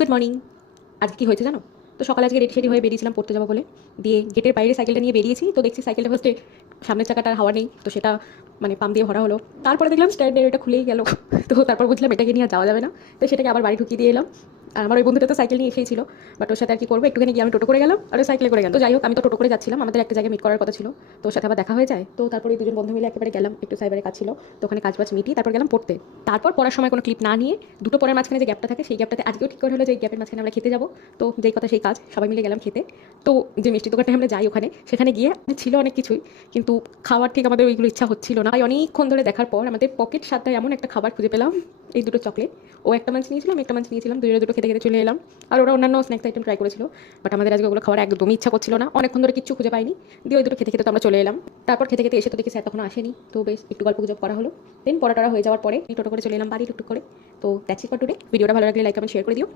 Good morning. আজকে কী হয়েছে জানো? তো সকালে আজকে রেডি সেডি হয়ে বেরিয়েছিলাম পড়তে যাবো বলে। দিয়ে গেটের বাইরে সাইকেলটা নিয়ে বেরিয়েছি, তো দেখছি সাইকেলটা ফার্স্টে সামনের চাকাটার হাওয়া নেই, তো সেটা মানে পাম্প দিয়ে ভরা হলো। তারপরে দেখলাম স্ট্যান্ডের এটা খুলেই গেল। তো তারপর বুঝলাম এটাকে নিয়ে আর যাওয়া যাবে না, তো সেটাকে আবার বাড়ি ঢুকিয়ে দিয়ে এলাম। আর আমার ওই বন্ধুটা তো সাইকেল নিয়ে এসেই ছিল, বাট ওর সাথে আর কি করবো, একটুখানি গিয়ে আমি টোটো করে গেলাম আর ও সাইকেলে করে গেল। তো যাই হোক, আমি তো টোটো করে যাচ্ছিলাম, আমাদের একটা জায়গায় মিট করার কথা ছিল, তো ওর সাথে আবার দেখা হয়ে যায়। তো তারপরে এই দুজন বন্ধু মিলে একেবারে গেলাম, একটু সাইবারে কাজ ছিল, তো ওখানে কাজ বাজ মিটিয়ে তারপর গেলাম পড়তে। তারপর পড়ার সময় কোনো ক্লিপ না নিয়ে দুটো পড়ার মাঝখানে যে গ্যাপটা থাকে, সেই গ্যাপটাতে আজকেও ঠিক করে হলো যে এই গ্যাপের মাঝখানে আমরা খেতে যাবো। তো যেই কথা সেই কাজ, সবাই মিলে গেলাম খেতে। তো যে মিষ্টি দোকানটায় আমরা যাই ওখানে, সেখানে গিয়ে ছিল অনেক কিছুই, কিন্তু খাওয়ার ঠিক আমাদের ওইগুলো ইচ্ছা হচ্ছিল না। তাই অনেকক্ষণ ধরে দেখার পর আমাদের পকেট সাতটায় এমন একটা খাবার খুঁজে পেলাম, এই দুটো চকলেট। ও একটা মাছ নিয়েছিল, আমি একটা মাছ নিয়েছিলাম, দুটো দুটো খেতে খেতে চলে এলাম। আর ওরা অন্যান্য স্ন্যাক্স আইটেম ট্রাই করেছিল, বাট আমাদের আজকে ওগুলো খাওয়ার একদমই ইচ্ছা করছিল না, অনেকক্ষণ ধরে কিচ্ছু খুঁজে পাইনি। দিয়ে ওই দুটো খেতে খেতে তো আমরা চলে এলাম। তারপর খেতে খেতে এসে তো দেখি স্যার তখনও আসেনি, তো বেশ একটু গল্প গুজব করা হলো। দেন পড়া টড়া হয়ে যাওয়ার পরে টোটো করে চলে এলাম বাড়ি টুকটুক করে। তো দ্যাটস ইট ফর টুডে। ভিডিওটা ভালো লাগলে লাইক কমেন্ট শেয়ার করে দিও।